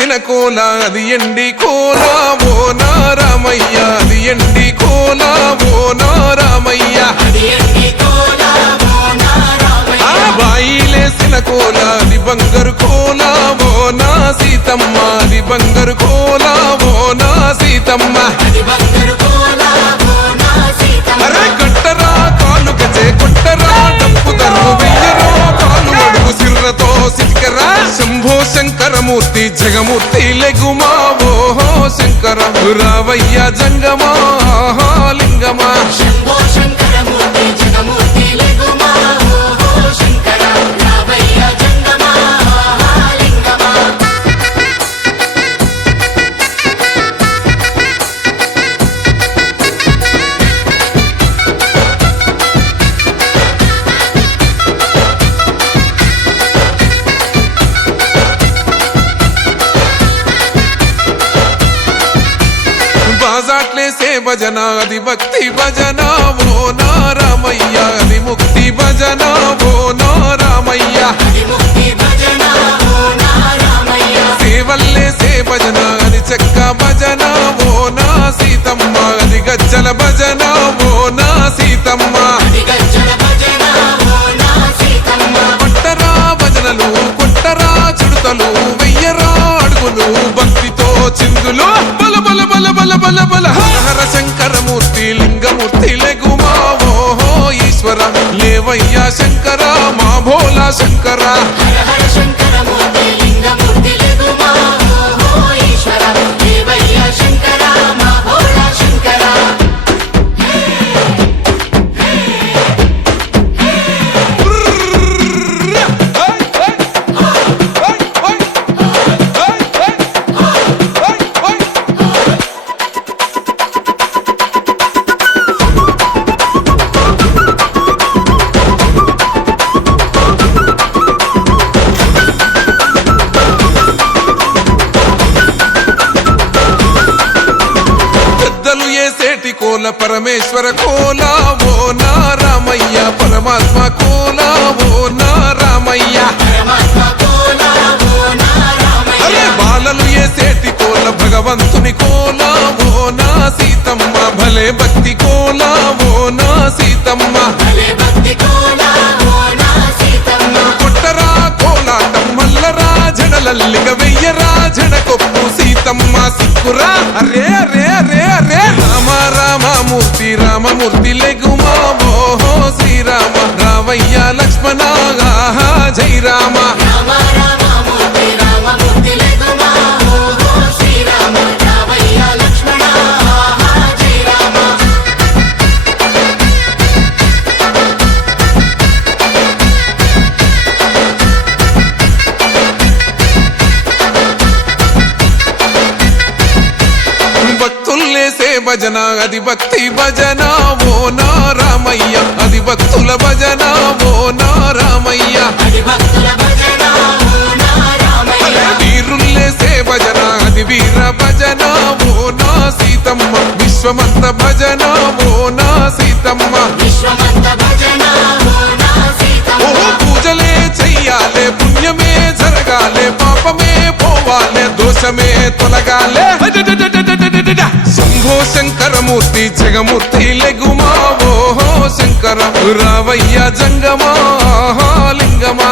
బాయిలేసిన కోల అది ఎండి కోల ఓ నారామయ్య అది ఎండి కోల ఓ నారామయ్య ఆ బాయిలేసిన కోల అది బంగారు కోల ఓ నా సీతమ్మ అది బంగారు కోల ఓ నా సీతమ్మ అరే కట్టరా కాలు గజే కొట్టరా డప్పుదరు వెయ్యరో కాలు అడుగు సిర్రతో సిటికరా శంభో శంకరమూర్తి జగమూర్తి లెగుమా ఓహో శంకర రావయ్య జంగమా లింగమా బాజాట్లేసే భజన అది భక్తి భజన ఓ నారామయ్య అది ముక్తి భజన ఓ నారామయ్య సేవల్లేసే భజన అది చెక్క భజన ఓ నా సీతమ్మ అది గజ్జల భజన ఓ నా సీతమ్మ కొట్టరా భజనలు కొట్టరా చుడతలు వెయ్యరా అడుగులు భక్తితో చిందులు బల బల బల బల బల బల హర శంకరమూర్తి లింగమూర్తి లెగుమా ఓహో ఈశ్వర లేవయ్యా శంకర మా భోలా శంకర కోల పరమేశ్వర కోల ఓ నారామయ్య పరమాత్మ కోల ఓ నారామయ్య అరే బాలలు ఏసేటి కోల భగవంతుని కోల ఓ నా సీతమ్మ భలే భక్తి కోల ఓ నా సీతమ్మ కొట్టరా కోలాటం మల్లరా జడలల్లిగ వెయ్యరా జడకొప్పు సీతమ్మ సిక్కురా అరే అరే అరే అరే రామ రామమూర్తి రామమూర్తి లెగుమా ఓహో శ్రీరామ రావయ్య లక్ష్మణ జై రామ భజన అది భక్తి భజన ఓ నారామయ్య అది భక్తుల భజన ఓ నారామయ్య వీరుల్లేసే భజన అది వీర భజన ఓ నా సీతమ్మ విశ్వమంత భజన ఓ నా సీతమ్మ ఓ పూజలే చెయ్యాలే పుణ్యమే జరగాలే పాపమే పోవాలే దోషమే తొలగాలే శంభో శంకరమూర్తి జగమూర్తి లెగుమా ఓహో శంకర రావయ్య జంగమా లింగమా